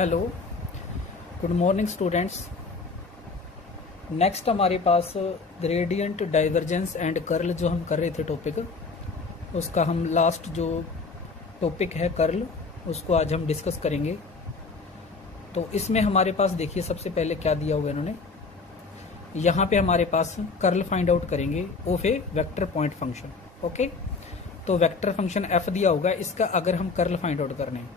Hello, good morning students. Next हमारे पास gradient, divergence and curl जो हम कर रहे थे टॉपिक, उसका हम लास्ट जो टॉपिक है कर्ल, उसको आज हम डिस्कस करेंगे। तो इसमें हमारे पास देखिए सबसे पहले क्या दिया हुआ है इन्होंने। यहाँ पे हमारे पास कर्ल फाइंड आउट करेंगे of A vector point function. Okay, तो वेक्टर फंक्शन एफ दिया होगा, इसका अगर हम कर्ल फाइंड आउट करने हैं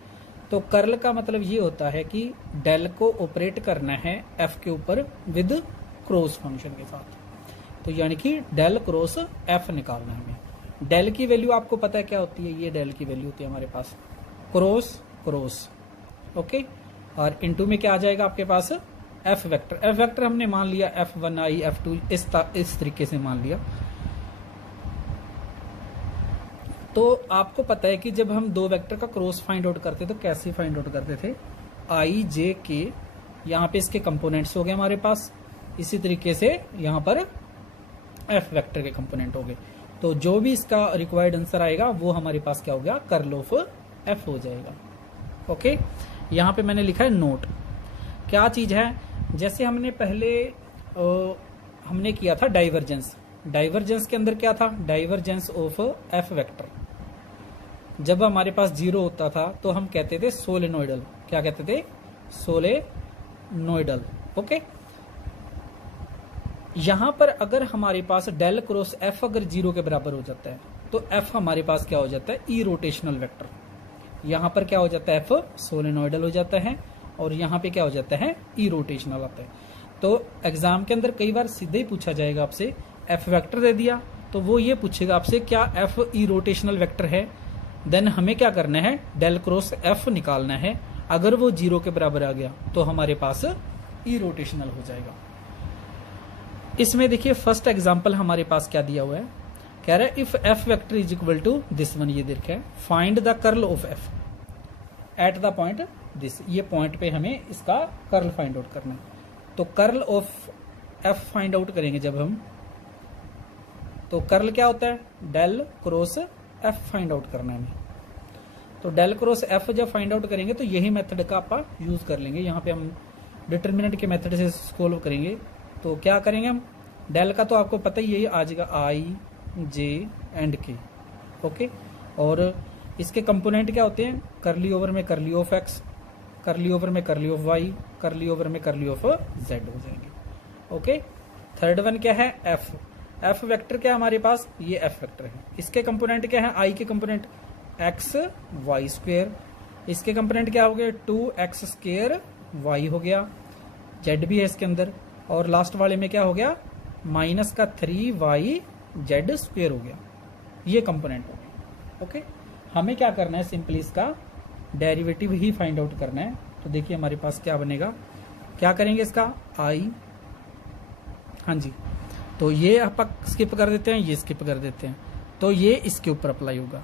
तो कर्ल का मतलब ये होता है कि डेल को ऑपरेट करना है एफ के ऊपर विद क्रॉस फंक्शन के साथ। तो यानी कि डेल क्रॉस एफ निकालना है हमें। डेल की वैल्यू आपको पता है क्या होती है, ये डेल की वैल्यू होती है हमारे पास क्रॉस क्रॉस। ओके, और इनटू में क्या आ जाएगा आपके पास एफ वेक्टर। एफ वेक्टर हमने मान लिया F1i F2 इस तरीके से मान लिया। तो आपको पता है कि जब हम दो वेक्टर का क्रॉस फाइंड आउट करते तो कैसे फाइंड आउट करते थे, आई जे के, यहाँ पे इसके कंपोनेंट्स हो गए हमारे पास, इसी तरीके से यहाँ पर एफ वेक्टर के कंपोनेंट हो गए। तो जो भी इसका रिक्वायर्ड आंसर आएगा वो हमारे पास क्या हो गया, कर्ल ऑफ एफ हो जाएगा। ओके, यहाँ पे मैंने लिखा है नोट। क्या चीज है, जैसे हमने पहले हमने किया था डाइवर्जेंस। डाइवर्जेंस के अंदर क्या था, डाइवर्जेंस ऑफ एफ वेक्टर। जब हमारे पास जीरो होता था तो हम कहते थे सोलेनोइडल। क्या कहते थे, सोलेनोइडल। ओके, यहां पर अगर हमारे पास डेल क्रॉस एफ अगर जीरो के बराबर हो जाता है तो एफ हमारे पास क्या हो जाता है, ई रोटेशनल वेक्टर। यहां पर क्या हो जाता है, एफ सोलेनोइडल हो जाता है और यहां पे क्या हो जाता है, ई रोटेशनल आता है। तो एग्जाम के अंदर कई बार सीधे ही पूछा जाएगा आपसे, एफ वेक्टर दे दिया तो वो ये पूछेगा आपसे क्या एफ ई रोटेशनल वेक्टर है। देन हमें क्या करना है, डेल क्रॉस एफ निकालना है। अगर वो जीरो के बराबर आ गया तो हमारे पास ई रोटेशनल हो जाएगा। इसमें देखिए फर्स्ट एग्जांपल हमारे पास क्या दिया हुआ है, कह रहा है if F vector is equal to this one, ये देखा है, find the curl of F at the point this. ये पॉइंट पे हमें इसका कर्ल फाइंड आउट करना है। तो curl of F find out करेंगे जब हम, तो कर्ल क्या होता है, del cross F find out करना है हमें। तो डेल क्रॉस एफ जब फाइंड आउट करेंगे तो यही मेथड का आप यूज कर लेंगे। यहाँ पे हम डिटरमिनेंट के मेथड से सॉल्व करेंगे। तो क्या करेंगे हम, डेल का तो आपको पता ही यही आ जाएगा, आई जे एंड के। ओके, और इसके कंपोनेंट क्या होते हैं, करली ओवर में करली ऑफ एक्स, करली ओवर में करली ऑफ वाई, करली ओवर में करली ऑफ जेड हो जाएंगे। ओके, थर्ड वन क्या है, एफ। एफ वेक्टर क्या है हमारे पास, ये एफ वेक्टर है। इसके कंपोनेंट क्या है, आई के कंपोनेंट एक्स वाई स्क्वेयर। इसके कंपोनेंट क्या हो गए, 2x स्क्वेयर वाई हो गया, जेड भी है इसके अंदर। और लास्ट वाले में क्या हो गया, माइनस का 3y जेड स्क्वेयर हो गया। ये कंपोनेंट हो गए। ओके, हमें क्या करना है, सिंपली इसका डेरिवेटिव ही फाइंड आउट करना है। तो देखिए हमारे पास क्या बनेगा, क्या करेंगे इसका, आई, हाँ जी, तो ये आप स्किप कर देते हैं, ये स्किप कर देते हैं, तो ये इसके ऊपर अप्लाई होगा।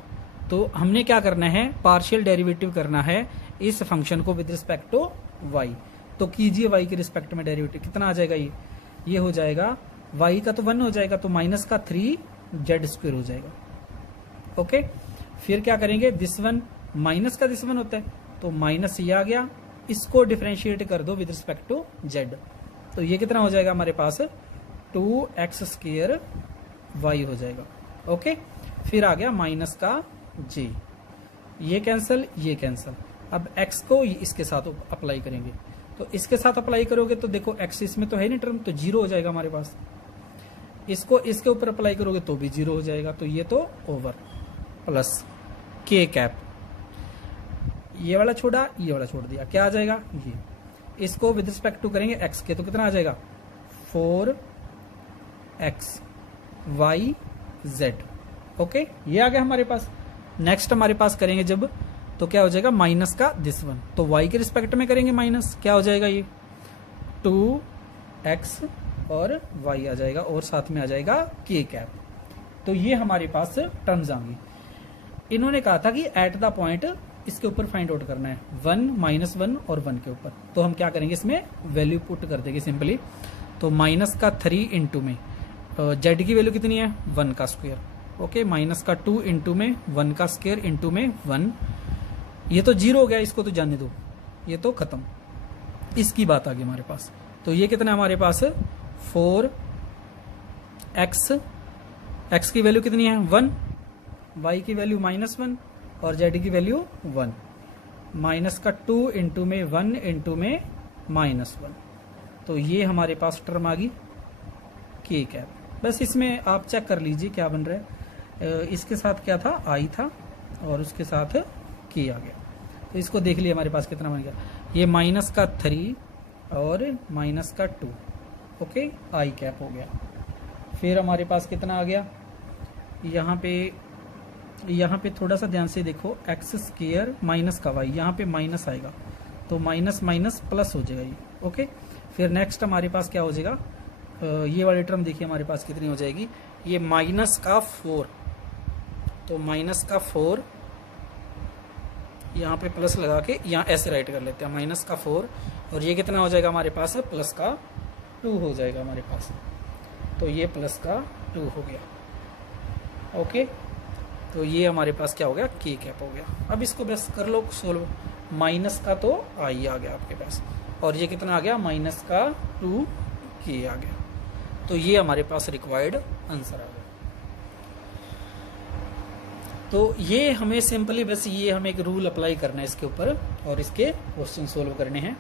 तो हमने क्या करना है, पार्शियल डेरिवेटिव करना है इस फंक्शन को विद रिस्पेक्ट टू वाई। तो कीजिए वाई के रिस्पेक्ट में डेरिवेटिव, कितना आ जाएगा, ये हो जाएगा, वाई का तो 1 हो जाएगा, तो माइनस का 3 जेड स्क्वेयर हो जाएगा। ओके, फिर क्या करेंगे, दिस वन माइनस का दिस वन होता है तो माइनस ये आ गया, इसको डिफरेंशिएट कर दो विद रिस्पेक्ट टू जेड। तो ये कितना हो जाएगा हमारे पास, 2x स्क्वेयर वाई हो जाएगा। ओके, फिर आ गया माइनस का j, ये कैंसल ये कैंसल। अब x को इसके साथ अप्लाई करेंगे, तो इसके साथ अप्लाई करोगे तो देखो x इसमें तो है नहीं टर्म, तो 0 हो जाएगा हमारे पास। इसको इसके ऊपर अप्लाई करोगे तो भी 0 हो जाएगा, तो ये तो ओवर प्लस k कैप, ये वाला छोड़ा ये वाला छोड़ दिया, क्या आ जाएगा, ये। इसको विद रिस्पेक्ट टू करेंगे x के, तो कितना आ जाएगा, 4x y z। ओके, ये आ गया हमारे पास। नेक्स्ट हमारे पास करेंगे जब, तो क्या हो जाएगा, माइनस का दिस वन, तो y के रिस्पेक्ट में करेंगे माइनस, क्या हो जाएगा, ये 2x और y आ जाएगा, और साथ में आ जाएगा k कैप। तो ये हमारे पास टर्म्स आएंगी। इन्होंने कहा था कि एट द पॉइंट इसके ऊपर फाइंड आउट करना है, 1 -1 और 1 के ऊपर। तो हम क्या करेंगे, इसमें वैल्यू पुट कर देंगे सिंपली। तो माइनस का 3 इंटू में जेड की वैल्यू कितनी है, 1 का स्क्वायर। ओके, माइनस का 2 इंटू में 1 का स्क्वायर इंटू में 1, ये तो 0 हो गया, इसको तो जाने दो। ये तो खत्म, इसकी बात आ गई हमारे पास। तो ये कितना है हमारे पास 4x, x की वैल्यू कितनी है 1, y की वैल्यू -1 और z की वैल्यू 1, माइनस का 2 इंटू में 1 इंटू में -1। तो ये हमारे पास टर्म आ गई k कैप। बस इसमें आप चेक कर लीजिए क्या बन रहा है। इसके साथ क्या था i था और उसके साथ k आ गया। तो इसको देख लिया हमारे पास कितना बन गया, ये माइनस का 3 और माइनस का 2, ओके i कैप हो गया। फिर हमारे पास कितना आ गया, यहाँ पे थोड़ा सा ध्यान से देखो, एक्स स्क्वायर माइनस का वाई, यहाँ पे माइनस आएगा तो माइनस माइनस प्लस हो जाएगा ये, ओके। फिर नेक्स्ट हमारे पास क्या हो जाएगा, ये वाली टर्म देखिए हमारे पास कितनी हो जाएगी, ये माइनस का 4, तो माइनस का 4 यहाँ पे प्लस लगा के यहाँ ऐसे राइट कर लेते हैं, माइनस का 4 और ये कितना हो जाएगा हमारे पास, प्लस का 2 हो जाएगा हमारे पास। तो ये प्लस का 2 हो गया, ओके। तो ये हमारे पास क्या हो गया, k कैप हो गया। अब इसको बस कर लो सोल्व, माइनस का तो i आ गया आपके पास और ये कितना आ गया, माइनस का 2k आ गया। तो ये हमारे पास रिक्वायर्ड आंसर आ गया। तो ये हमें सिंपली बस ये हमें एक रूल अप्लाई करना है इसके ऊपर और इसके क्वेश्चन सोल्व करने हैं।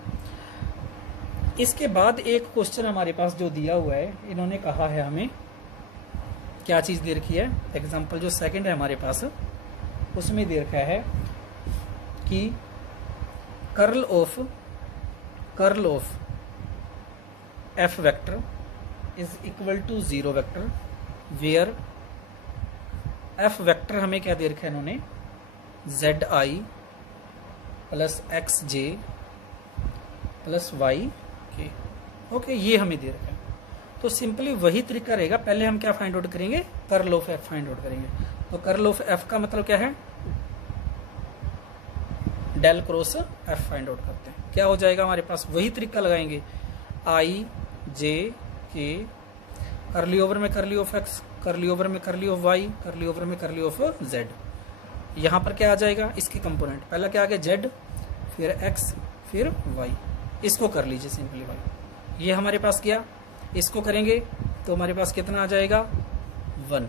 इसके बाद एक क्वेश्चन हमारे पास जो दिया हुआ है, इन्होंने कहा है हमें क्या चीज दे रखी है, एग्जाम्पल जो सेकंड है हमारे पास उसमें दे रखा है कि curl of f vector is equal to 0 vector where f vector हमें क्या दे रखा है इन्होंने, zi plus xj plus y k, okay ये हमें दे रखा है। तो सिंपली वही तरीका रहेगा, पहले हम क्या फाइंड आउट करेंगे, curl of f find out करेंगे। तो कर्ल ऑफ f का मतलब क्या है, del cross f find out करते हैं, क्या हो जाएगा हमारे पास, वही तरीका लगाएंगे, i j k curly over में curly of x, curly over में curly of y, curly over में कर्ली ऑफ z। यहाँ पर क्या आ जाएगा, इसके कंपोनेंट, पहला क्या आ गया z, फिर x, फिर y, इसको कर लीजिए सिंपलीफाई। ये हमारे पास क्या, इसको करेंगे तो हमारे पास कितना आ जाएगा 1,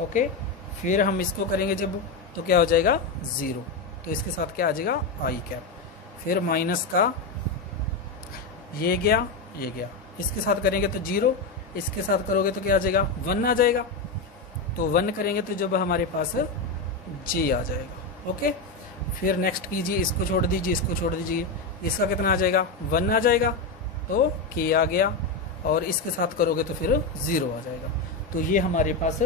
ओके। फिर हम इसको करेंगे जब तो क्या हो जाएगा 0, तो इसके साथ क्या आ जाएगा i कैप। फिर माइनस का ये गया, इसके साथ करेंगे तो 0, इसके साथ करोगे तो क्या आ जाएगा 1 आ जाएगा। तो 1 करेंगे तो जब हमारे पास j आ जाएगा, ओके। फिर नेक्स्ट कीजिए, इसको छोड़ दीजिए, इसको छोड़ दीजिए, इसका कितना आ जाएगा 1 आ जाएगा, तो k आ गया और इसके साथ करोगे तो फिर 0 आ जाएगा। तो ये हमारे पास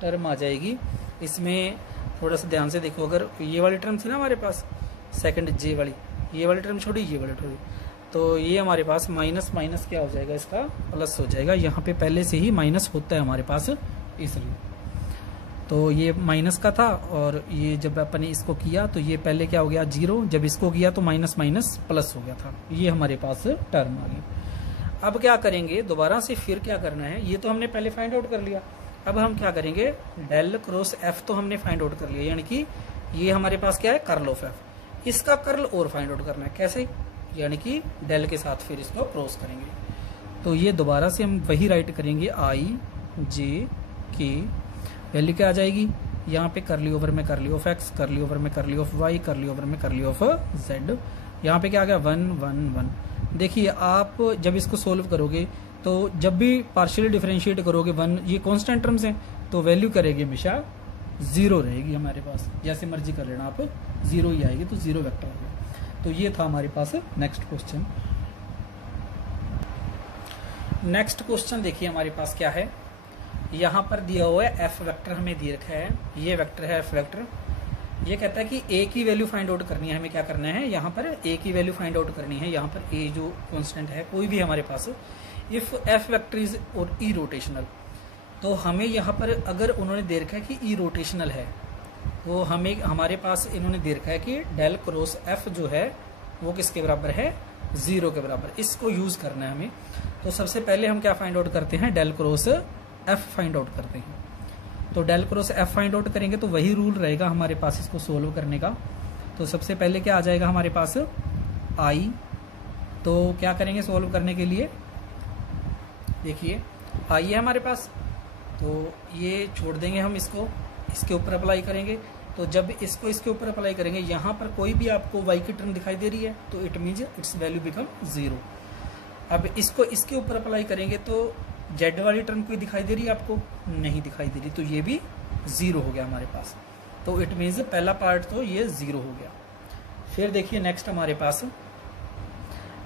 टर्म आ जाएगी। इसमें थोड़ा सा ध्यान से देखो, अगर ये वाली टर्म थी ना हमारे पास सेकंड j वाली, ये वाली टर्म छोड़ी, ये वाली छोड़ी, तो ये हमारे पास माइनस माइनस क्या हो जाएगा, इसका प्लस हो जाएगा। यहाँ पे पहले से ही माइनस होता है हमारे पास इसलिए, तो ये माइनस का था और ये जब अपन ने इसको किया तो ये पहले क्या हो गया 0, जब इसको किया तो माइनस माइनस प्लस हो गया था। ये हमारे पास टर्म आ गई। अब क्या करेंगे दोबारा से, फिर क्या करना है, ये तो हमने पहले फाइंड आउट कर लिया। अब हम क्या करेंगे, डेल क्रॉस f तो हमने फाइंड आउट कर लिया, यानी कि ये हमारे पास क्या है कर्ल ऑफ f, इसका कर्ल और फाइंड आउट करना है। कैसे, यानी कि डेल के साथ फिर इसको क्रॉस करेंगे। तो ये दोबारा से हम वही राइट करेंगे, i j k वैल्यू क्या आ जाएगी, यहाँ पे करली ओवर में करली ऑफ x, करली ओवर में करली ऑफ y, करली ओवर में करली ऑफ z। यहाँ पे क्या आ गया 1 1 1। देखिए आप जब इसको सोल्व करोगे तो जब भी पार्शियली डिफरेंशिएट करोगे 1, ये कांस्टेंट टर्म्स हैं तो वैल्यू करेगी हमेशा 0 रहेगी हमारे पास, जैसे मर्जी कर लेना आप, 0 ही आएगी, तो 0 वेक्टर आ गया। तो ये था हमारे पास नेक्स्ट क्वेश्चन। नेक्स्ट क्वेश्चन देखिए हमारे पास क्या है, यहाँ पर दिया हुआ है एफ वेक्टर हमें दे रखा है, ये वेक्टर है एफ वेक्टर। ये कहता है कि ए की वैल्यू फाइंड आउट करनी है, हमें क्या करना है, यहाँ पर ए की वैल्यू फाइंड आउट करनी है। यहाँ पर ए जो कांस्टेंट है कोई भी हमारे पास, इफ एफ वेक्टर इज और ई रोटेशनल, तो हमें यहाँ पर अगर उन्होंने दे रखा है कि ई रोटेशनल है तो हमें हमारे पास इन्होंने दे रखा है कि डेल क्रॉस एफ जो है वो किसके बराबर है, 0 के बराबर। इसको यूज करना है हमें। तो सबसे पहले हम क्या फाइंड आउट करते हैं, del cross F find out करते हैं। तो del cross F find out करेंगे तो वही रूल रहेगा हमारे पास इसको सोल्व करने का। तो सबसे पहले क्या आ जाएगा हमारे पास, आई, तो क्या करेंगे सोल्व करने के लिए, देखिए आई है हमारे पास, तो ये छोड़ देंगे हम, इसको इसके ऊपर अप्लाई करेंगे। तो जब इसको इसके ऊपर अप्लाई करेंगे, यहाँ पर कोई भी आपको y की टर्म दिखाई दे रही है तो it means it's value become 0। अब इसको इसके ऊपर अप्लाई करेंगे तो z वाली टर्म कोई दिखाई दे रही है आपको, नहीं दिखाई दे रही, तो ये भी 0 हो गया हमारे पास। तो इट मीन्स पहला पार्ट तो ये 0 हो गया। फिर देखिए नेक्स्ट हमारे पास,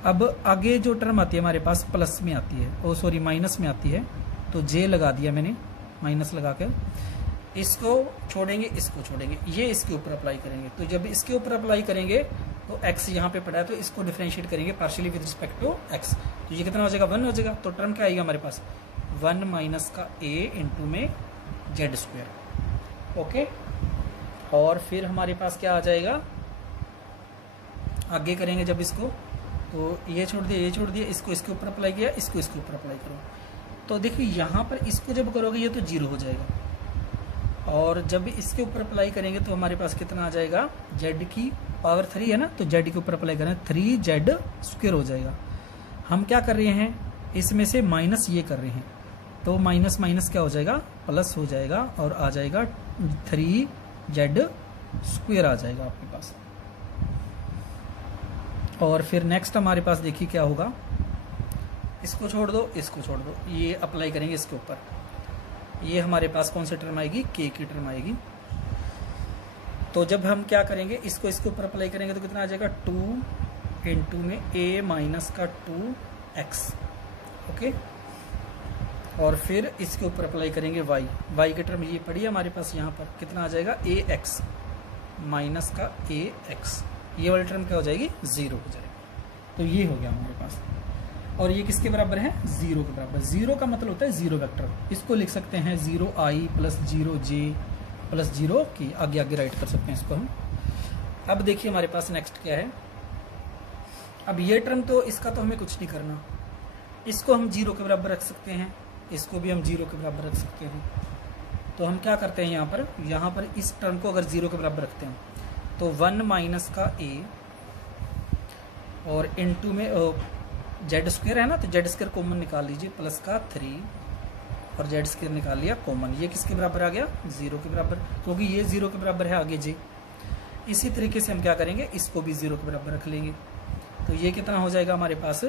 अब आगे जो टर्म आती है हमारे पास प्लस में आती है, ओ सॉरी माइनस में आती है, तो j लगा दिया मैंने, माइनस लगा कर इसको छोड़ेंगे, इसको छोड़ेंगे, ये इसके ऊपर अप्लाई करेंगे। तो जब इसके ऊपर अप्लाई करेंगे तो x यहाँ पे पड़ा है, तो इसको डिफरेंशिएट करेंगे partially with respect to x, तो ये कितना हो जाएगा 1 हो जाएगा। तो टर्म क्या आएगा हमारे पास 1 माइनस का a इंटू में z स्क्वायर। ओके, और फिर हमारे पास क्या आ जाएगा, आगे करेंगे जब इसको, तो ये छोड़ दिया, ये छोड़ दिया, इसको इसके ऊपर अप्लाई किया, इसको इसके ऊपर अप्लाई करो, तो देखिए यहाँ पर इसको जब करोगे ये तो 0 हो जाएगा, और जब इसके ऊपर अप्लाई करेंगे तो हमारे पास कितना आ जाएगा, z की पावर 3 है ना, तो z के ऊपर अप्लाई करें 3z स्क्वायर हो जाएगा। हम क्या कर रहे हैं, इसमें से माइनस ये कर रहे हैं, तो माइनस माइनस क्या हो जाएगा, प्लस हो जाएगा, और आ जाएगा 3z स्क्वायर आ जाएगा आपके पास। और फिर नेक्स्ट हमारे पास देखिए क्या होगा, इसको छोड़ दो, इसको छोड़ दो, ये अप्लाई करेंगे इसके ऊपर, ये हमारे पास कौन सी टर्म आएगी, k की टर्म आएगी। तो जब हम क्या करेंगे, इसको इसके ऊपर अप्लाई करेंगे तो कितना आ जाएगा 2 इंटू में a माइनस का 2x। ओके, और फिर इसके ऊपर अप्लाई करेंगे y की टर्म ये पड़ी है हमारे पास, यहाँ पर कितना आ जाएगा ax माइनस का ax, ये वाली टर्म क्या हो जाएगी 0 हो जाएगी। तो ये हो गया हमारे पास, और ये किसके बराबर है 0 के बराबर। 0 का मतलब होता है 0 वेक्टर, इसको लिख सकते हैं 0i प्लस 0j प्लस 0 की, आगे आगे राइट कर सकते हैं इसको हम। अब देखिए हमारे पास नेक्स्ट क्या है, अब ये टर्म तो इसका तो हमें कुछ नहीं करना, इसको हम 0 के बराबर रख सकते हैं, इसको भी हम 0 के बराबर रख सकते हैं। तो हम क्या करते हैं यहाँ पर इस टर्म को अगर 0 के बराबर रखते हैं तो 1 माइनस का a और इंटू में जेड स्क्वायर है ना, तो जेड स्क्वायर कॉमन निकाल लीजिए, प्लस का 3 और जेड स्क्वायर निकाल लिया कॉमन, ये किसके बराबर आ गया 0 के बराबर, क्योंकि ये 0 के बराबर है आगे जे। इसी तरीके से हम क्या करेंगे, इसको भी 0 के बराबर रख लेंगे, तो ये कितना हो जाएगा हमारे पास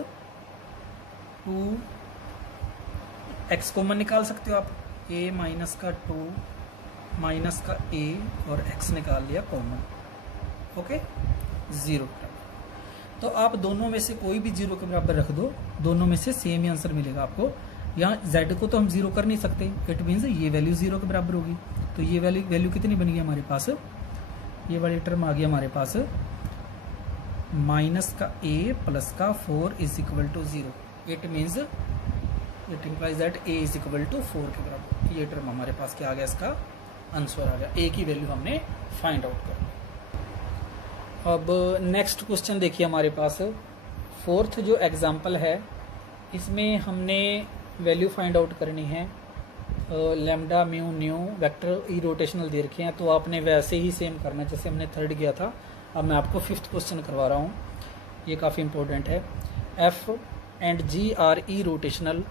2x कॉमन निकाल सकते हो आप, a माइनस का 2 माइनस का a और x निकाल लिया कॉमन। ओके, 0 तो आप दोनों में से कोई भी 0 के बराबर रख दो, दोनों में से सेम ही आंसर मिलेगा आपको। यहाँ z को तो हम 0 कर नहीं सकते, इट मीन्स ये वैल्यू 0 के बराबर होगी, तो ये वैल्यू कितनी बन गई हमारे पास, ये वाली टर्म आ गई हमारे पास माइनस का a प्लस का 4 is equal to 0। It means it implies that a is equal to 4 के बराबर। ये टर्म हमारे पास क्या आ गया, इसका आंसर आ गया, a की वैल्यू हमने फाइंड आउट कर ली। अब नेक्स्ट क्वेश्चन देखिए हमारे पास, फोर्थ जो एग्जाम्पल है इसमें हमने वैल्यू फाइंड आउट करनी है, lambda mu nu vector E rotational दे रखे हैं, तो आपने वैसे ही सेम करना जैसे हमने थर्ड किया था। अब मैं आपको फिफ्थ क्वेश्चन करवा रहा हूँ, ये काफ़ी इंपॉर्टेंट है। F and G are irrotational,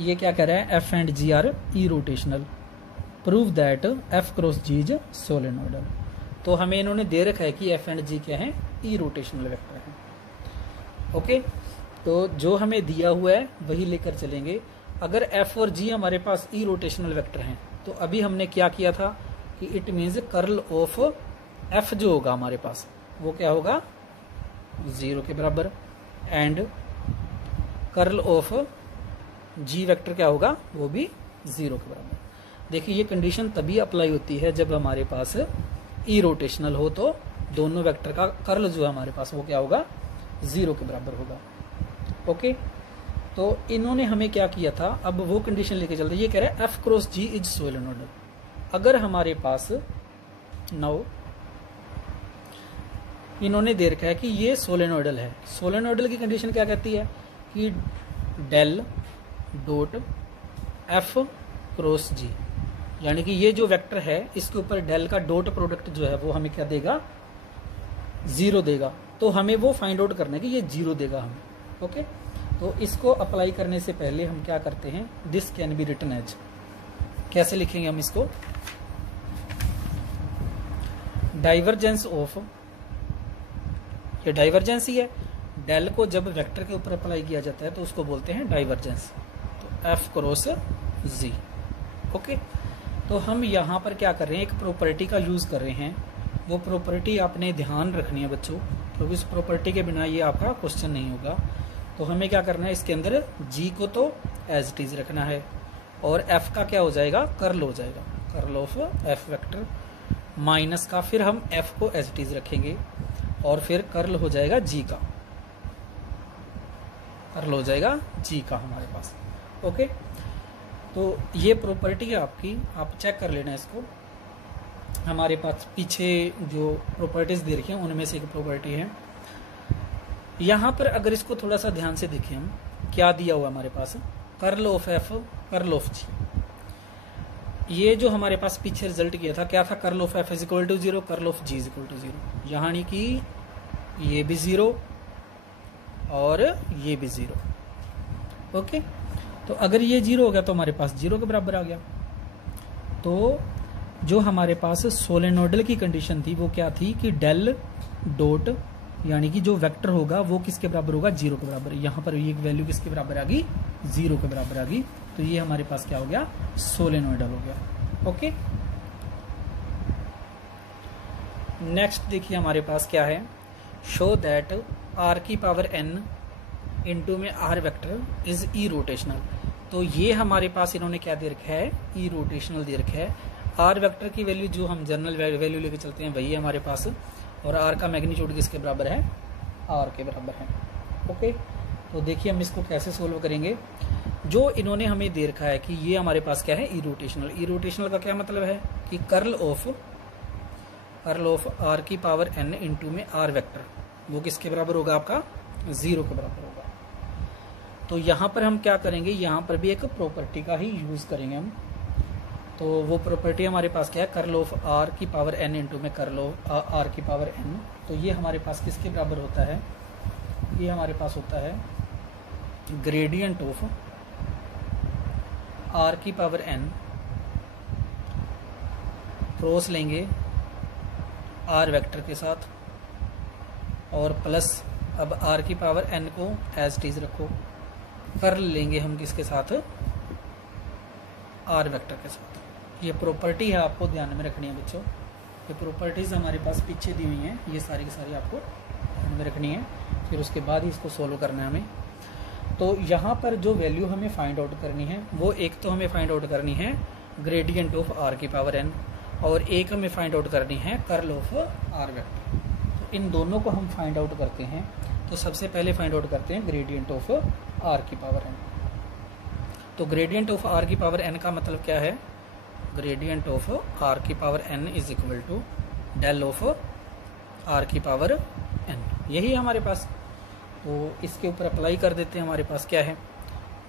ये क्या कह रहा है, F and G are irrotational, prove that F cross G is solenoidal. तो हमें इन्होंने दे रखा है कि एफ एंड जी क्या है, ई रोटेशनल वेक्टर है। ओके, तो जो हमें दिया हुआ है वही लेकर चलेंगे। अगर एफ और जी हमारे पास ई रोटेशनल वेक्टर हैं तो अभी हमने क्या किया था कि it means curl of F जो होगा हमारे पास वो क्या होगा 0 के बराबर, and curl of G vector क्या होगा वो भी 0 के बराबर। देखिए ये कंडीशन तभी अप्लाई होती है जब हमारे पास ई रोटेशनल हो, तो दोनों वेक्टर का कर्ल जो है हमारे पास वो क्या होगा 0 के बराबर होगा। ओके, तो इन्होंने हमें क्या किया था, अब वो कंडीशन लेके चलते, ये कह रहा है F cross G is solenoidal. अगर हमारे पास नाउ इन्होंने दे रखा है कि ये सोलेनोइडल है, सोलेनोइडल की कंडीशन क्या कहती है कि डेल डॉट एफ क्रॉस जी, यानी कि ये जो वेक्टर है इसके ऊपर डेल का डॉट प्रोडक्ट जो है वो हमें क्या देगा 0 देगा। तो तो हमें वो फाइंड आउट करना है कि ये 0 देगा हमें। ओके, तो इसको अप्लाई करने से पहले हम क्या करते हैं, this can be written as, कैसे लिखेंगे हम इसको, डाइवर्जेंस ऑफ, ये डाइवर्जेंस ही है, डेल को जब वेक्टर के ऊपर अप्लाई किया जाता है तो उसको बोलते हैं डाइवर्जेंस, तो एफ क्रॉस जी। ओके, तो हम यहाँ पर क्या कर रहे हैं, एक प्रॉपर्टी का यूज कर रहे हैं, वो प्रॉपर्टी आपने ध्यान रखनी है बच्चों, क्योंकि इस प्रॉपर्टी के बिना ये आपका क्वेश्चन नहीं होगा। तो हमें क्या करना है, इसके अंदर जी को तो एज इट इज रखना है, और एफ का क्या हो जाएगा, कर्ल हो जाएगा, curl of F vector, minus का फिर हम एफ को एज इट इज रखेंगे, और फिर कर्ल हो जाएगा जी का, कर्ल हो जाएगा जी का हमारे पास। ओके, तो ये प्रॉपर्टी है आपकी, आप चेक कर लेना इसको। हमारे पास पीछे जो प्रॉपर्टीज दे रखी हैं उनमें से एक प्रॉपर्टी है। यहाँ पर अगर इसको थोड़ा सा ध्यान से देखें हम, क्या दिया हुआ हमारे पास, curl of F curl of G. ये जो हमारे पास पीछे रिजल्ट किया था, क्या था, curl of F is equal to 0, curl of G is equal to 0, यानी कि ये भी 0 और ये भी 0। ओके, तो अगर ये 0 हो गया तो हमारे पास 0 के बराबर आ गया। तो जो हमारे पास सोलेनोइडल की कंडीशन थी वो क्या थी कि डेल डॉट, यानी कि जो वेक्टर होगा वो किसके बराबर होगा, 0 के बराबर। यहाँ पर ये वैल्यू किसके बराबर आ गई, 0 के बराबर आ गई, तो ये हमारे पास क्या हो गया, सोलेनोइडल हो गया। ओके, नेक्स्ट देखिए हमारे पास क्या है, शो दैट आर की पावर n इंटू में r vector is irrotational. तो ये हमारे पास इन्होंने क्या दे रखा है, ई रोटेशनल दे रखा है। आर वेक्टर की वैल्यू जो हम जनरल वैल्यू लेके चलते हैं वही है हमारे पास, और आर का मैग्नीट्यूड किसके बराबर है, आर के बराबर है। ओके, तो देखिए हम इसको कैसे सोल्व करेंगे। जो इन्होंने हमें दे रखा है कि ये हमारे पास क्या है, ई रोटेशनल। ई रोटेशनल का क्या मतलब है कि कर्ल ऑफ आर की पावर n इंटू में आर वेक्टर, वो किसके बराबर होगा, आपका 0 के बराबर होगा। तो यहाँ पर हम क्या करेंगे, यहाँ पर भी एक प्रॉपर्टी का ही यूज करेंगे हम। तो वो प्रॉपर्टी हमारे पास क्या है, कर्ल ऑफ आर की पावर n इंटू में कर्ल ऑफ आर की पावर n। तो ये हमारे पास किसके बराबर होता है, ये हमारे पास होता है ग्रेडियंट ऑफ आर की पावर n क्रॉस लेंगे आर वेक्टर के साथ, और प्लस अब आर की पावर n को एज इट इज रखो, कर्ल लेंगे हम किसके साथ, आर वेक्टर के साथ। ये प्रॉपर्टी है, आपको ध्यान में रखनी है बच्चों। ये प्रॉपर्टीज हमारे पास पीछे दी हुई हैं, ये सारी की सारी आपको ध्यान में रखनी है, फिर उसके बाद ही इसको सोल्व करना है हमें। तो यहाँ पर जो वैल्यू हमें फाइंड आउट करनी है, वो एक तो हमें फाइंड आउट करनी है ग्रेडियंट ऑफ आर की पावर n, और एक हमें फाइंड आउट करनी है कर्ल ऑफ आर वेक्टर। तो इन दोनों को हम फाइंड आउट करते हैं। तो सबसे पहले फाइंड आउट करते हैं ग्रेडियंट ऑफ आर की पावर n। तो ग्रेडियंट ऑफ आर की पावर n का मतलब क्या है, ग्रेडियंट ऑफ आर की power n is equal to del of r की पावर n, यही है हमारे पास। तो इसके ऊपर अप्लाई कर देते हैं। हमारे पास क्या है,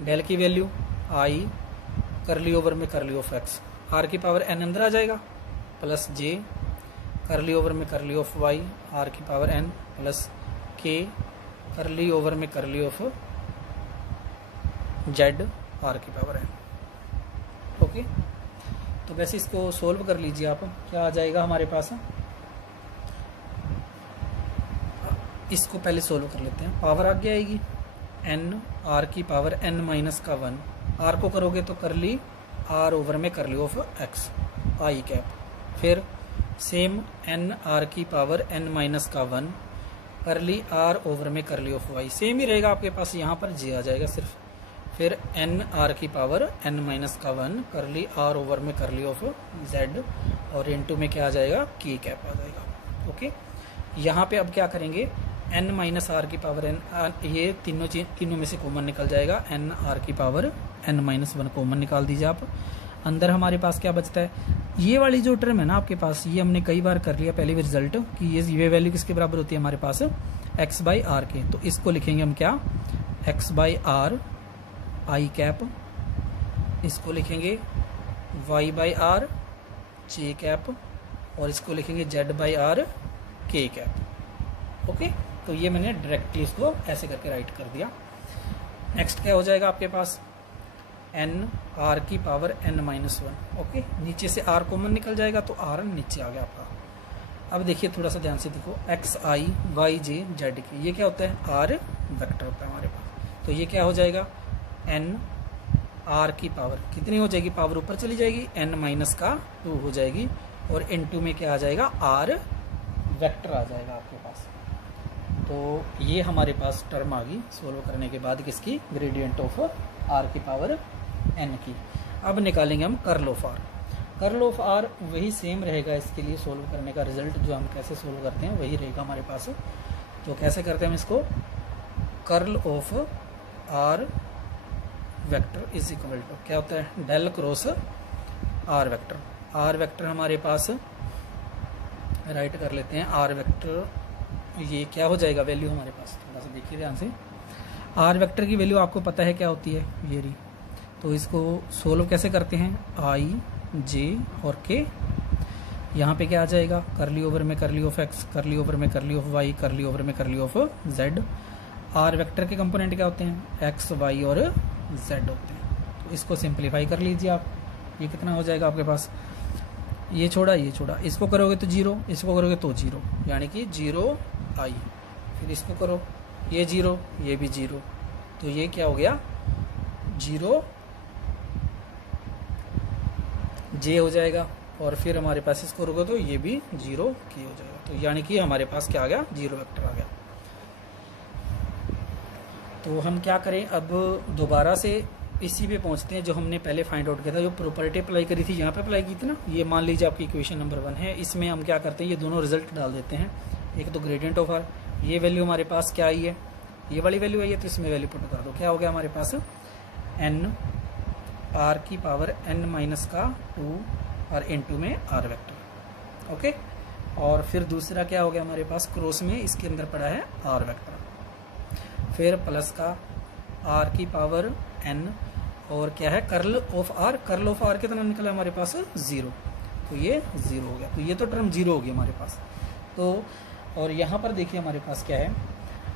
डेल की वैल्यू आई करली ओवर में करली ऑफ एक्स, आर की पावर n अंदर आ जाएगा, प्लस जे करली ओवर में करली ऑफ वाई आर की पावर n, प्लस के करली ओवर में करली ऑफ जेड आर की पावर n। ओके, तो वैसे इसको सोल्व कर लीजिए आप, क्या आ जाएगा हमारे पास, इसको पहले सोल्व कर लेते हैं। पावर आगे आएगी n आर की पावर n माइनस का 1, आर को करोगे तो करली आर ओवर में करली ऑफ एक्स आई कैप, फिर सेम n आर की पावर n माइनस का 1 करली आर ओवर में करली ऑफ वाई, सेम ही रहेगा आपके पास, यहाँ पर जे आ जाएगा सिर्फ, फिर n आर की पावर n माइनस का 1 करली आर ओवर में करली ऑफ z, और इनटू में क्या आ जाएगा, के कैप आ जाएगा। ओके, यहाँ पे अब क्या करेंगे, n माइनस आर की पावर n, ये तीनों में से कॉमन निकल जाएगा, n आर की पावर n माइनस 1 कॉमन निकाल दीजिए आप। अंदर हमारे पास क्या बचता है, ये वाली जो टर्म है ना आपके पास, ये हमने कई बार कर लिया पहले भी रिजल्ट कि ये वैल्यू किसके बराबर होती है हमारे पास, x बाई आर के। तो इसको लिखेंगे हम क्या, x by are I cap, इसको लिखेंगे y by R J cap, और इसको लिखेंगे z बाई आर के कैप। ओके, तो ये मैंने डायरेक्टली इसको ऐसे करके राइट कर दिया। नेक्स्ट क्या हो जाएगा आपके पास, एन आर की पावर एन माइनस 1। ओके, नीचे से आर कॉमन निकल जाएगा तो आर नीचे आ गया आपका। अब देखिए थोड़ा सा ध्यान से देखो, एक्स आई वाई जे जेड की, ये क्या होता है, आर वेक्टर होता है हमारे पास। तो ये क्या हो जाएगा, एन आर की पावर कितनी हो जाएगी, पावर ऊपर चली जाएगी, एन माइनस का 2 हो जाएगी, और N2 में क्या आ जाएगा, आर वेक्टर आ जाएगा आपके पास। तो ये हमारे पास टर्म आ गई सोल्व करने के बाद किसकी, ग्रेडियंट ऑफ आर की पावर एन की। अब निकालेंगे हम curl of r. Curl of r वही सेम रहेगा इसके लिए, सोल्व करने का रिजल्ट जो हम कैसे सोल्व करते हैं वही रहेगा हमारे पास। तो कैसे करते हैं हम इसको, curl of r vector is equal to क्या होता है, del cross r vector. R vector हमारे पास राइट कर लेते हैं, आर वेक्टर ये क्या हो जाएगा, वैल्यू हमारे पास थोड़ा सा देखिए ध्यान से। आर वेक्टर की वैल्यू आपको पता है क्या होती है, ये रही। तो इसको सोल्व कैसे करते हैं, आई जे और के, यहाँ पे क्या आ जाएगा, करली ओवर में करली ऑफ एक्स, करली ओवर में करली ऑफ वाई, करली ओवर में करली ऑफ जेड। आर वेक्टर के कंपोनेंट क्या होते हैं, एक्स वाई और जेड होते हैं। तो इसको सिंप्लीफाई कर लीजिए आप, ये कितना हो जाएगा आपके पास, ये छोड़ा ये छोड़ा, इसको करोगे तो 0, इसको करोगे तो 0, यानी कि 0 आई, फिर इसको करो ये 0 ये भी 0, तो ये क्या हो गया 0 जे हो जाएगा, और फिर हमारे पास इसको करोगे तो ये भी 0 के हो जाएगा। तो यानी कि हमारे पास क्या आ गया, 0 वेक्टर आ गया। तो हम क्या करें, अब दोबारा से इसी पे पहुंचते हैं जो हमने पहले फाइंड आउट किया था, जो प्रॉपर्टी अप्लाई करी थी, यहाँ पे अप्लाई की थी ना। ये मान लीजिए आपकी इक्वेशन नंबर 1 है, इसमें हम क्या करते हैं, ये दोनों रिजल्ट डाल देते हैं। एक तो ग्रेडियंट ऑफ आर, ये वैल्यू हमारे पास क्या आई है, ये वाली वैल्यू आई है, तो इसमें वैल्यू पुट कर दो, क्या हो गया हमारे पास, एन आर की पावर एन माइनस का 2 और N2 में आर वेक्टर। ओके, और फिर दूसरा क्या हो गया हमारे पास, क्रॉस में इसके अंदर पड़ा है आर वेक्टर, फिर प्लस का आर की पावर एन, और क्या है curl of r. Curl of r कितना निकला हमारे पास 0, तो ये 0 हो गया, तो ये तो टर्म 0 हो गई हमारे पास। तो और यहाँ पर देखिए हमारे पास क्या है,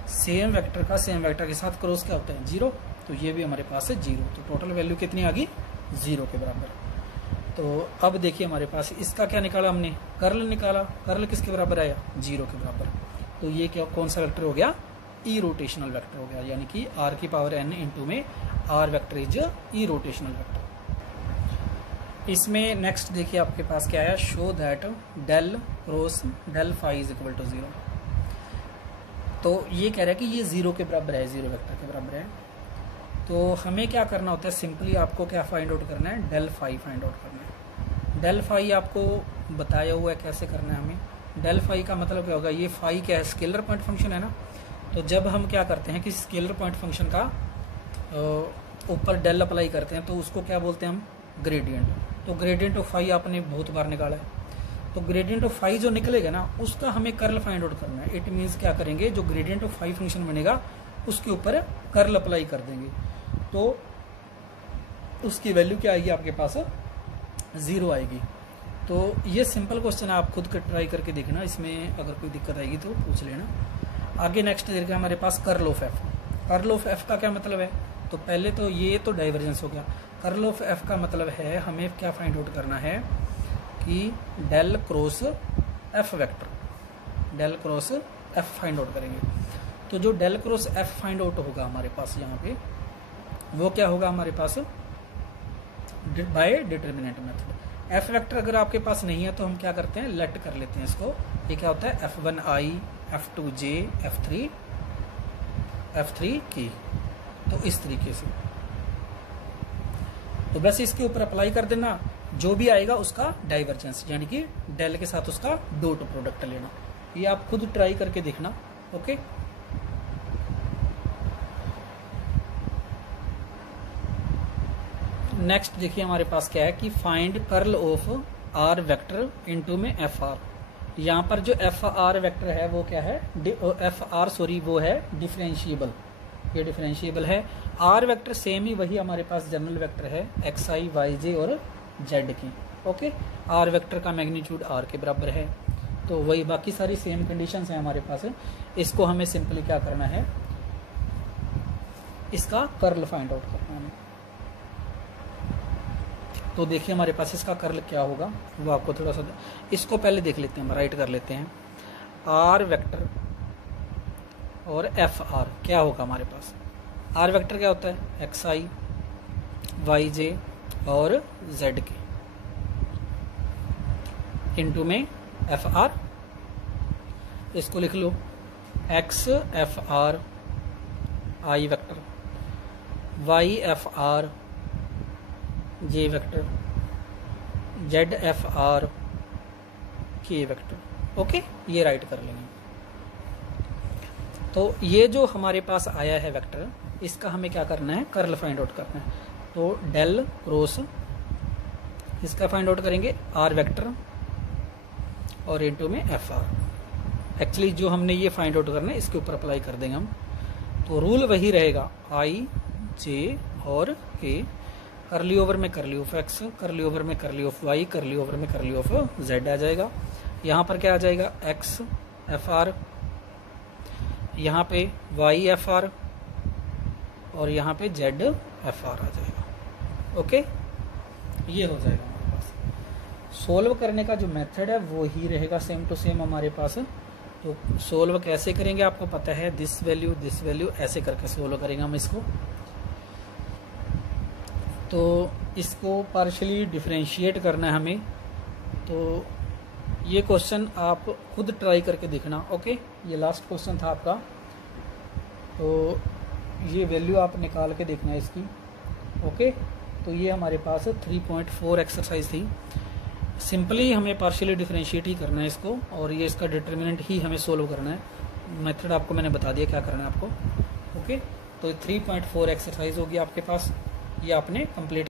सेम वेक्टर का सेम वेक्टर के साथ क्रॉस क्या होता है 0, तो ये भी हमारे पास है 0, तो टोटल वैल्यू कितनी आ गई 0 के बराबर। तो अब देखिए हमारे पास इसका क्या निकाला हमने, कर्ल निकाला, कर्ल किसके बराबर आया 0 के बराबर। तो ये क्या कौन सा वेक्टर हो गया, ई रोटेशनल वेक्टर हो गया, यानी कि आर की पावर एन इंटू में r vector is irrotational vector. इसमें नेक्स्ट देखिए आपके पास क्या है, show that del cross del phi is equal to 0। तो ये कह रहा है कि ये 0 के बराबर है, 0 वेक्टर के बराबर है। तो हमें क्या करना होता है, सिंपली आपको क्या फाइंड आउट करना है, डेल फाई फाइंड आउट करना है। डेल फाई आपको बताया हुआ है कैसे करना है हमें। डेल फाई का मतलब क्या होगा, ये फाई क्या है, स्केलर पॉइंट फंक्शन है ना। तो जब हम क्या करते हैं कि स्केलर पॉइंट फंक्शन का ऊपर डेल अप्लाई करते हैं तो उसको क्या बोलते हैं हम, ग्रेडियंट। तो ग्रेडियंट ऑफ फाई आपने बहुत बार निकाला है, तो ग्रेडियंट ऑफ फाई जो निकलेगा ना उसका हमें कर्ल फाइंड आउट करना है। इट मीन्स क्या करेंगे, जो ग्रेडियंट ऑफ फाई फंक्शन बनेगा उसके ऊपर कर्ल अप्लाई कर देंगे, तो उसकी वैल्यू क्या आएगी आपके पास 0 आएगी। तो ये सिंपल क्वेश्चन है, आप खुद ट्राई करके देखना, इसमें अगर कोई दिक्कत आएगी तो पूछ लेना। आगे नेक्स्ट देखिए हमारे पास curl of F. Curl of F का क्या मतलब है, तो पहले तो ये तो डाइवर्जेंस हो गया। कर्ल ऑफ एफ का मतलब है हमें क्या फाइंड आउट करना है कि del cross F vector, del cross F find out करेंगे। तो जो del cross F find out होगा हमारे पास यहाँ पे, वो क्या होगा हमारे पास, by determinant method. F vector अगर आपके पास नहीं है तो हम क्या करते हैं, लेट कर लेते हैं इसको। ये क्या होता है, F1i F2j F3 की, तो इस तरीके से। तो बस इसके ऊपर अप्लाई कर देना, जो भी आएगा उसका डाइवर्जेंस, यानी कि डेल के साथ उसका डॉट प्रोडक्ट लेना। ये आप खुद ट्राई करके देखना। ओके, नेक्स्ट देखिए हमारे पास क्या है कि find curl of r vector into में एफ आर। यहाँ पर जो एफ आर वेक्टर है वो क्या है, वो है डिफरेंशिएबल, ये डिफरेंशिएबल है। आर वेक्टर सेम ही वही हमारे पास जनरल वेक्टर है, एक्स आई वाई जे और जेड की। ओके, आर वेक्टर का मैग्नीट्यूड आर के बराबर है। तो वही बाकी सारी सेम कंडीशंस हैं हमारे पास। इसको हमें सिंपली क्या करना है, इसका कर्ल फाइंड आउट करना है। तो देखिए हमारे पास इसका कर्ल क्या होगा वो आपको थोड़ा सा, इसको पहले देख लेते हैं, हम राइट कर लेते हैं। आर वेक्टर और एफ आर क्या होगा हमारे पास। आर वेक्टर क्या होता है, एक्स आई वाई जे और जेड के इनटू में एफ आर। इसको लिख लो X F R I vector, Y F R J vector, Z F R K vector. Okay, ये राइट कर लेंगे। तो ये जो हमारे पास आया है वेक्टर, इसका हमें क्या करना है, कर्ल फाइंड आउट करना है। तो डेल क्रॉस इसका फाइंड आउट करेंगे आर वेक्टर और इनटू में एफ आर। एक्चुअली जो हमने ये फाइंड आउट करना है इसके ऊपर अप्लाई कर देंगे हम। तो रूल वही रहेगा, आई जे और के, करली ओवर में करली ऑफ एक्स, करली ओवर में करली ऑफ वाई, करली ओवर में करली ऑफ जेड आ जाएगा। यहाँ पर क्या आ जाएगा, एक्स एफ आर, यहाँ पे वाई एफ आर और यहाँ पे जेड एफ आर आ जाएगा। ओके, ये हो जाएगा हमारे पास। सोल्व करने का जो मेथड है वो ही रहेगा सेम टू सेम हमारे पास। तो सोल्व कैसे करेंगे आपको पता है, दिस वैल्यू ऐसे करके सोल्व करेंगे हम इसको। तो इसको पार्शियली डिफरेंशिएट करना है हमें। तो ये क्वेश्चन आप खुद ट्राई करके देखना। ओके, ये लास्ट क्वेश्चन था आपका। तो ये वैल्यू आप निकाल के देखना है इसकी। ओके, तो ये हमारे पास 3.4 एक्सरसाइज थी। सिंपली हमें पार्शियली डिफरेंशिएट ही करना है इसको, और ये इसका डिटर्मिनेंट ही हमें सोल्व करना है। मेथड आपको मैंने बता दिया क्या करना है आपको। ओके, तो 3.4 एक्सरसाइज होगी आपके पास, ये आपने कंप्लीट